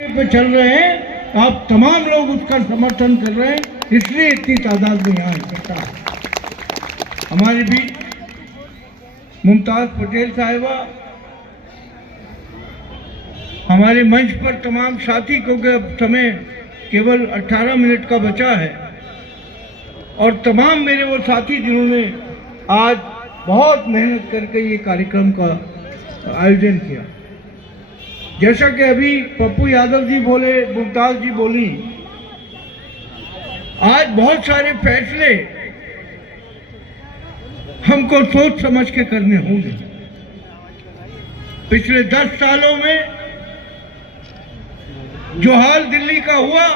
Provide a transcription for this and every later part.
पे चल रहे हैं, आप तमाम लोग उसका समर्थन कर रहे हैं, इसलिए इतनी तादाद में यहाँ इकट्ठा है। हमारे बीच मुमताज पटेल साहिबा, हमारे मंच पर तमाम साथी, क्योंकि अब समय केवल 18 मिनट का बचा है, और तमाम मेरे वो साथी जिन्होंने आज बहुत मेहनत करके ये कार्यक्रम का आयोजन किया। जैसा कि अभी पप्पू यादव जी बोले, मुमताज जी बोली, आज बहुत सारे फैसले हमको सोच समझ के करने होंगे। पिछले 10 सालों में जो हाल दिल्ली का हुआ,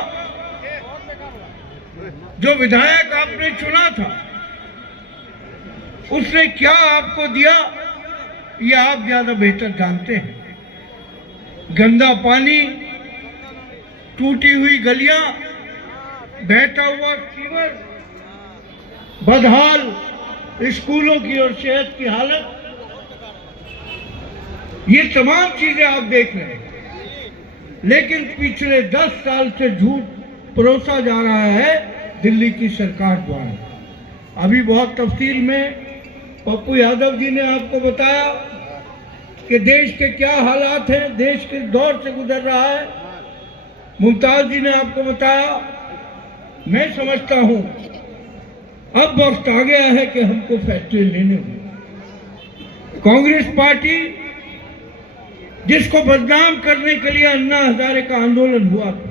जो विधायक आपने चुना था, उसने क्या आपको दिया ये आप ज्यादा बेहतर जानते हैं। गंदा पानी, टूटी हुई गलियां, बहता हुआ सीवर, बदहाल स्कूलों की और सेहत की हालत, ये तमाम चीजें आप देख रहे हैं। लेकिन पिछले 10 साल से झूठ परोसा जा रहा है दिल्ली की सरकार द्वारा। अभी बहुत तफसील में पप्पू यादव जी ने आपको बताया कि देश के क्या हालात हैं, देश किस दौर से गुजर रहा है। मुमताज जी ने आपको बताया। मैं समझता हूं अब वक्त आ गया है कि हमको फैसले लेने होंगे। कांग्रेस पार्टी, जिसको बदनाम करने के लिए अन्ना हजारे का आंदोलन हुआ था,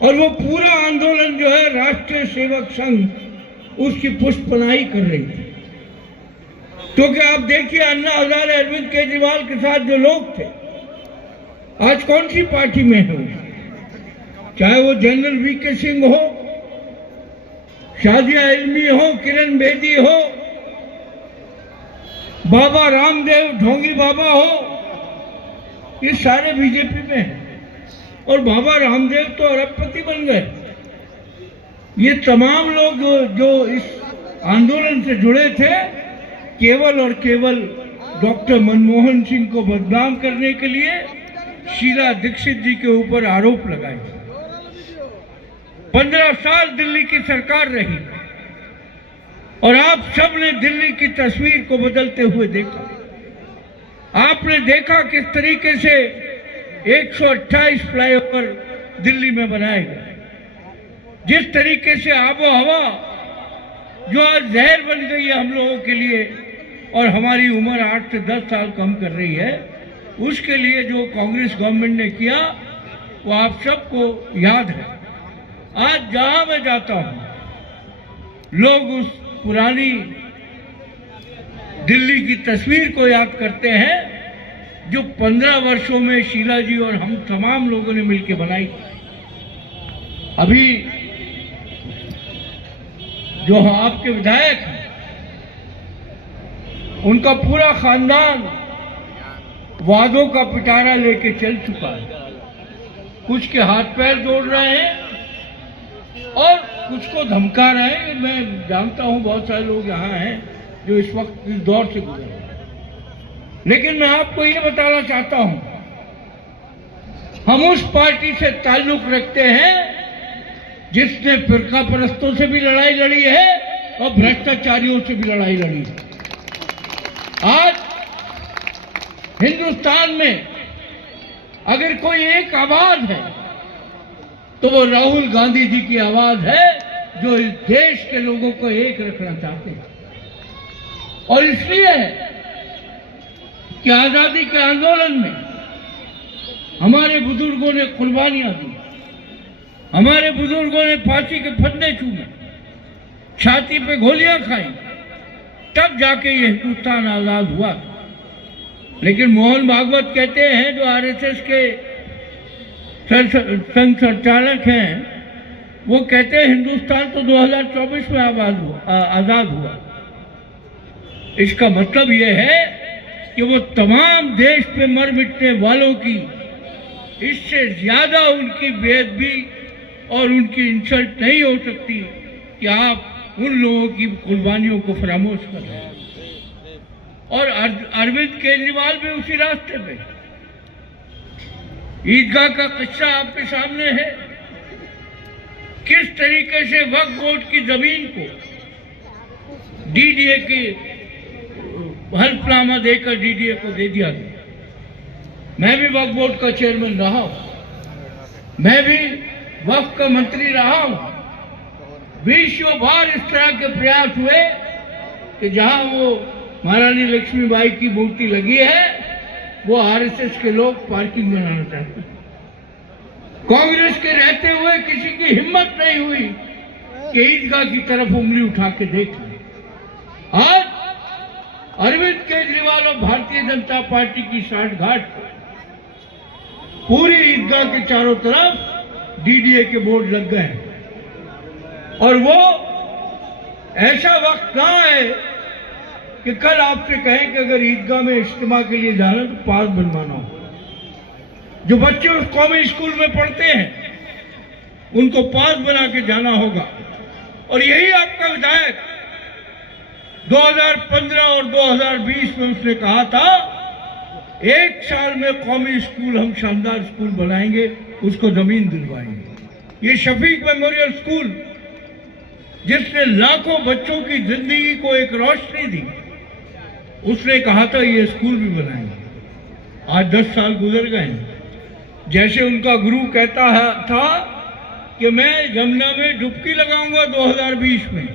और वो पूरा आंदोलन जो है राष्ट्रीय सेवक संघ उसकी पुष्पनाई कर रही थी। क्योंकि आप देखिए, अन्ना हजारे अरविंद केजरीवाल के साथ जो लोग थे, आज कौन सी पार्टी में है? चाहे वो जनरल वीके सिंह हो, शादिया इल्मी हो, किरण बेदी हो, बाबा रामदेव ढोंगी बाबा हो, ये सारे बीजेपी में हैं। और बाबा रामदेव तो अरबपति बन गए। ये तमाम लोग जो इस आंदोलन से जुड़े थे, केवल और केवल डॉक्टर मनमोहन सिंह को बदनाम करने के लिए शीला दीक्षित जी के ऊपर आरोप लगाए। 15 साल दिल्ली की सरकार रही, और आप सब ने दिल्ली की तस्वीर को बदलते हुए देखा। आपने देखा किस तरीके से 128 फ्लाईओवर दिल्ली में बनाए गए, जिस तरीके से आबो हवा जो आज जहर बन गई है हम लोगों के लिए, और हमारी उम्र 8 से 10 साल कम कर रही है, उसके लिए जो कांग्रेस गवर्नमेंट ने किया वो आप सबको याद है। आज जहां मैं जाता हूं, लोग उस पुरानी दिल्ली की तस्वीर को याद करते हैं जो 15 वर्षों में शीला जी और हम तमाम लोगों ने मिलकर बनाई। अभी जो आपके विधायक हैं, उनका पूरा खानदान वादों का पिटारा लेके चल चुका है। कुछ के हाथ पैर जोड़ रहे हैं और कुछ को धमका रहे हैं। मैं जानता हूं बहुत सारे लोग यहाँ हैं जो इस वक्त इस दौर से गुजर रहे हैं। लेकिन मैं आपको ये बताना चाहता हूं, हम उस पार्टी से ताल्लुक रखते हैं जिसने फिरका परस्तों से भी लड़ाई लड़ी है और भ्रष्टाचारियों से भी लड़ाई लड़ी है। आज हिंदुस्तान में अगर कोई एक आवाज है तो वो राहुल गांधी जी की आवाज है, जो इस देश के लोगों को एक रखना चाहते हैं। और इसलिए है कि आजादी के आंदोलन में हमारे बुजुर्गों ने कुर्बानियां दी, हमारे बुजुर्गों ने फांसी के फंदे चूमे, छाती पे गोलियां खाई, तब जाके ये हिंदुस्तान आजाद हुआ। लेकिन मोहन भागवत कहते हैं, जो आरएसएस के संघ संचालक हैं, वो कहते हैं हिंदुस्तान तो 2024 में आजाद हुआ। इसका मतलब ये है कि वो तमाम देश पे मर मिटने वालों की इससे ज्यादा उनकी बेअदबी और उनकी इंसल्ट नहीं हो सकती कि आप उन लोगों की कुर्बानियों को फरामोश कर रहे हैं। और अरविंद केजरीवाल भी उसी रास्ते पे। ईदगाह का किस्सा आपके सामने है। किस तरीके से वक्फ बोर्ड की जमीन को डीडीए की हल्फनामा देकर डीडीए को दे दिया गया। मैं भी वक्फ बोर्ड का चेयरमैन रहा हूं, मैं भी वक्फ का मंत्री रहा हूं। 20 बार इस तरह के प्रयास हुए कि जहां वो महारानी लक्ष्मीबाई की मूर्ति लगी है वो आरएसएस के लोग पार्किंग बनाना चाहते हैं। कांग्रेस के रहते हुए किसी की हिम्मत नहीं हुई कि ईदगाह की तरफ उंगली उठा के देख लें। आज अरविंद केजरीवाल और भारतीय जनता पार्टी की साठगांठ पूरी ईदगाह के चारों तरफ डीडीए के बोर्ड लग गए हैं और वो ऐसा वक्त ना है कि कल आपसे कहें कि अगर ईदगाह में इज्तिमा के लिए जाना तो पास बनवाना हो। जो बच्चे उस कौमी स्कूल में पढ़ते हैं उनको पास बना के जाना होगा। और यही आपका विधायक 2015 और 2020 में उसने कहा था 1 साल में कौमी स्कूल हम शानदार स्कूल बनाएंगे, उसको जमीन दिलवाएंगे। ये शफीक मेमोरियल स्कूल जिसने लाखों बच्चों की जिंदगी को एक रोशनी दी, उसने कहा था ये स्कूल भी बनाएंगे। आज 10 साल गुजर गए हैं। जैसे उनका गुरु कहता था कि मैं यमुना में डुबकी लगाऊंगा 2020 में,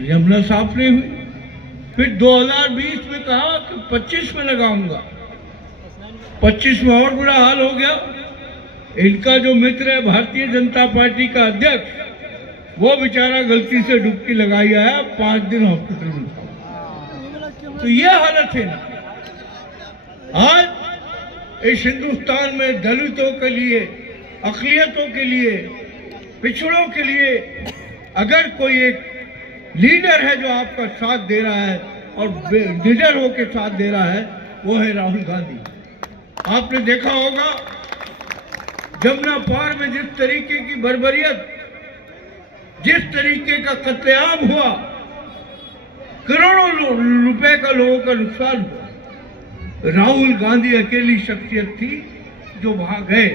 यमुना साफ नहीं हुई। फिर 2020 में कहा कि 25 में लगाऊंगा, 25 में और बुरा हाल हो गया। इनका जो मित्र है भारतीय जनता पार्टी का अध्यक्ष, वो बेचारा गलती से डुबकी लगाई आया, 5 दिन हॉस्पिटल में था। तो ये हालत है ना। आज इस हिंदुस्तान में दलितों के लिए, अक़लियतों के लिए, पिछड़ों के लिए अगर कोई एक लीडर है जो आपका साथ दे रहा है और लीडर होकर साथ दे रहा है, वो है राहुल गांधी। आपने देखा होगा जमुना पार में जिस तरीके की बर्बरियत, जिस तरीके का कत्लेआम हुआ, करोड़ों रुपए का लोगों का नुकसान हुआ, राहुल गांधी अकेली शख्सियत थी जो वहां गए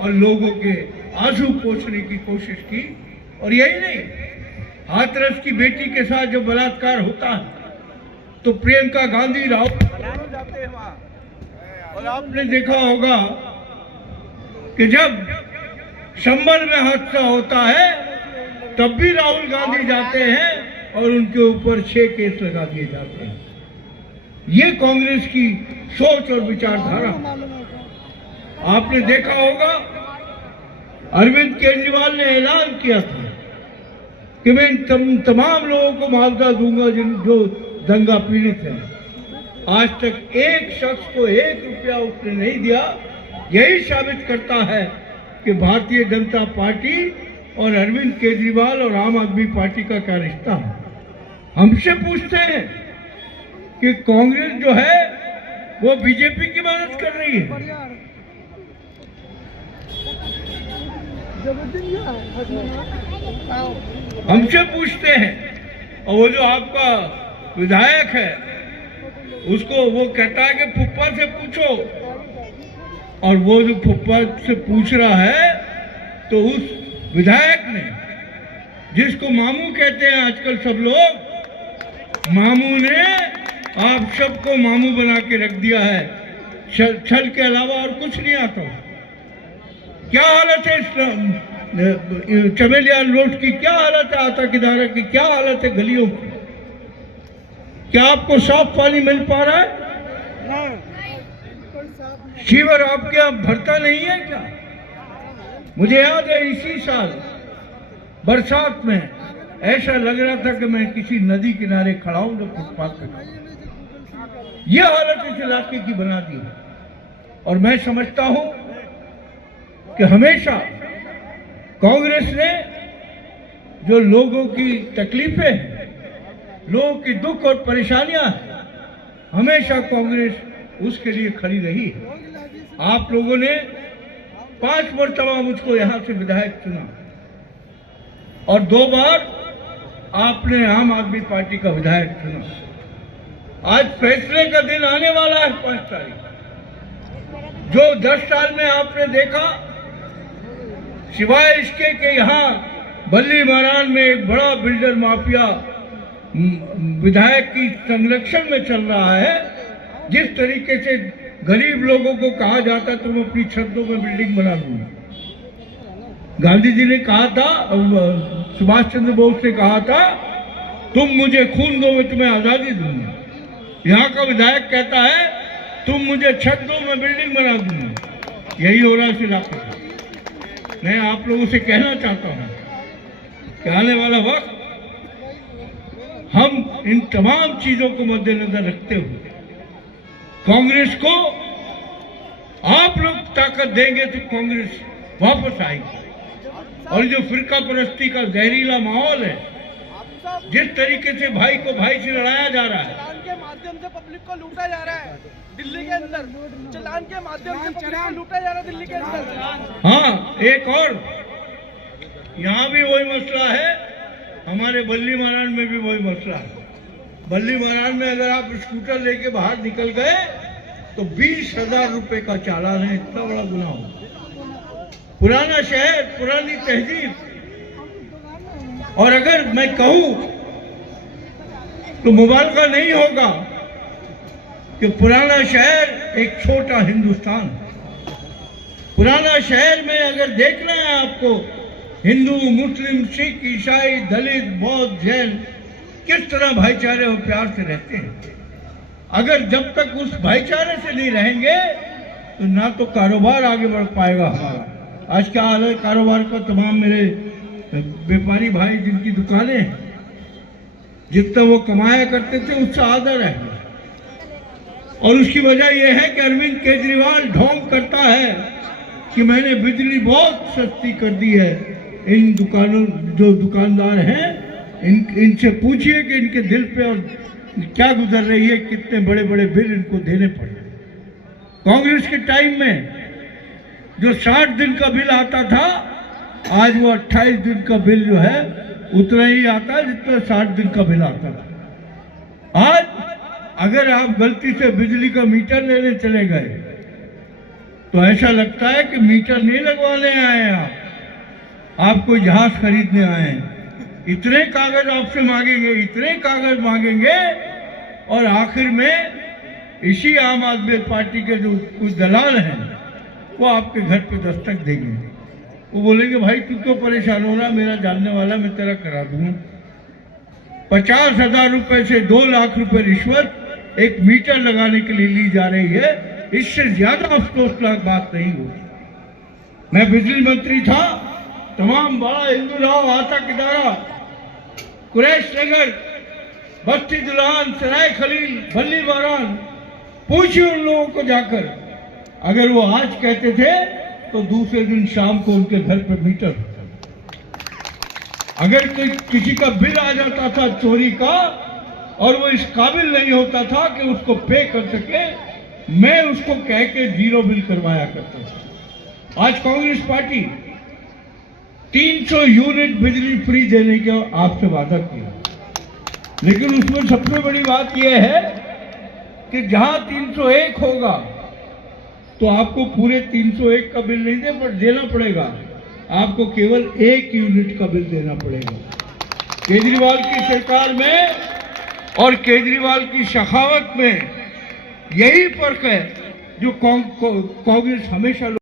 और लोगों के आंसू पोंछने की कोशिश की। और यही नहीं, हाथरस की बेटी के साथ जो बलात्कार होता है तो प्रियंका गांधी राहुल जाते हैं वहां। और आपने देखा होगा कि जब संभल में हादसा होता है तब भी राहुल गांधी जाते हैं और उनके ऊपर 6 केस लगा दिए जाते हैं। ये कांग्रेस की सोच और विचारधारा। आपने देखा होगा अरविंद केजरीवाल ने ऐलान किया था कि मैं तमाम लोगों को मुआवजा दूंगा जो दंगा पीड़ित हैं। आज तक एक शख्स को 1 रुपया उसने नहीं दिया। यही साबित करता है कि भारतीय जनता पार्टी और अरविंद केजरीवाल और आम आदमी पार्टी का क्या रिश्ता है। हमसे पूछते हैं कि कांग्रेस जो है वो बीजेपी की मदद कर रही है। हमसे पूछते हैं, और वो जो आपका विधायक है उसको वो कहता है कि फुप्पा से पूछो, और वो जो फुप्पा से पूछ रहा है तो उस विधायक ने, जिसको मामू कहते हैं आजकल सब लोग, मामू ने आप सबको मामू बना के रख दिया है। छल के अलावा और कुछ नहीं आता। क्या हालत है चमेलियान रोड की, क्या हालत है आता किदारा की, क्या हालत है गलियों की? क्या आपको साफ पानी मिल पा रहा है? सीवर आपके यहाँ भरता नहीं है क्या? मुझे याद है इसी साल बरसात में ऐसा लग रहा था कि मैं किसी नदी किनारे खड़ा हूं जो फुटपाथ पे खड़ा। यह हालत इस इलाके की बना दी है। और मैं समझता हूं कि हमेशा कांग्रेस ने जो लोगों की तकलीफें हैं, लोगों की दुख और परेशानियां हैं, हमेशा कांग्रेस उसके लिए खड़ी रही है। आप लोगों ने 5 मरतबा मुझको यहां से विधायक चुना और 2 बार आपने आम आदमी पार्टी का विधायक चुना। आज फैसले का दिन आने वाला है 5 तारीख। जो 10 साल में आपने देखा, सिवाय इसके कि यहाँ बल्ली महाराज में एक बड़ा बिल्डर माफिया विधायक की संरक्षण में चल रहा है, जिस तरीके से गरीब लोगों को कहा जाता तुम अपनी छतों में बिल्डिंग बना दूंगा। गांधी जी ने कहा था, सुभाष चंद्र बोस ने कहा था, तुम मुझे खून दो मैं तुम्हें आजादी दूंगा। यहाँ का विधायक कहता है तुम मुझे छत दो मैं बिल्डिंग बना दूंगा। यही हो रहा है इलाके में। मैं आप लोगों से कहना चाहता हूँ कि आने वाला वक्त हम इन तमाम चीजों को मद्देनजर रखते हुए कांग्रेस को आप लोग ताकत देंगे तो कांग्रेस वापस आएगी। और जो फिरका परस्ती का जहरीला माहौल है, जिस तरीके से भाई को भाई से लड़ाया जा रहा है, चलान के माध्यम से पब्लिक को लूटा जा रहा है दिल्ली के अंदर, चलान के माध्यम से पब्लिक को लूटा जा रहा है दिल्ली के अंदर। हाँ, एक और यहाँ भी वही मसला है, हमारे बल्ली महाराज में भी वही मसला है। बल्ली महाराज में अगर आप स्कूटर लेके बाहर निकल गए तो 20,000 रुपए का चालान है। इतना बड़ा गुनाह हो। पुराना शहर, पुरानी तहजीब। और अगर मैं कहूं तो मुबालगा नहीं होगा कि पुराना शहर एक छोटा हिंदुस्तान। पुराना शहर में अगर देखना है आपको, हिंदू, मुस्लिम, सिख, ईसाई, दलित, बौद्ध, जैन किस तरह भाईचारे और प्यार से रहते हैं। अगर जब तक उस भाईचारे से नहीं रहेंगे तो ना तो कारोबार आगे बढ़ पाएगा हमारा। आज क्या हाल है कारोबार का? तमाम मेरे व्यापारी भाई जिनकी दुकानें हैं, जितना वो कमाया करते थे उससे आधा रह गया। और उसकी वजह यह है कि अरविंद केजरीवाल ढोंग करता है कि मैंने बिजली बहुत सस्ती कर दी है। इन दुकानों जो दुकानदार हैं इनसे पूछिए कि इनके दिल पे और क्या गुजर रही है, कितने बड़े बड़े बिल इनको देने पड़े। कांग्रेस के टाइम में जो 60 दिन का बिल आता था, आज वो 28 दिन का बिल जो है उतना ही आता है जितना 60 दिन का बिल आता था। आज अगर आप गलती से बिजली का मीटर लेने चले गए तो ऐसा लगता है कि मीटर नहीं लगवाने आए हैं आप कोई जहाज खरीदने आए हैं। इतने कागज आपसे मांगेंगे, इतने कागज मांगेंगे, और आखिर में इसी आम आदमी पार्टी के जो कुछ दलाल हैं वो आपके घर पे दस्तक देंगे। वो बोलेंगे भाई तू क्यों परेशान हो रहा, मेरा जानने वाला, मैं तेरा करा दूंगा। 50,000 रुपए से 2 लाख रुपए रिश्वत एक मीटर लगाने के लिए ली जा रही है। इससे ज्यादा अफसोसनाक बात नहीं होगी। मैं बिजली मंत्री था, तमाम बड़ा हिंदूराव, आता किदारा, कुरैश नगर, बस्ती दुल्हान, सराय खलील, बल्ली महाराज, पूछिए उन लोगों को जाकर। अगर वो आज कहते थे तो दूसरे दिन शाम को उनके घर पर मीटर। अगर कोई किसी का बिल आ जाता था चोरी का और वो इस काबिल नहीं होता था कि उसको पे कर सके, मैं उसको कह के 0 बिल करवाया करता था। आज कांग्रेस पार्टी 300 यूनिट बिजली फ्री देने का आपसे वादा किया, लेकिन उसमें सबसे बड़ी बात यह है कि जहां 301 होगा तो आपको पूरे 301 का बिल नहीं देना पड़ेगा, आपको केवल 1 यूनिट का बिल देना पड़ेगा। केजरीवाल की सरकार में और केजरीवाल की सखावत में यही फर्क है जो कांग्रेस हमेशा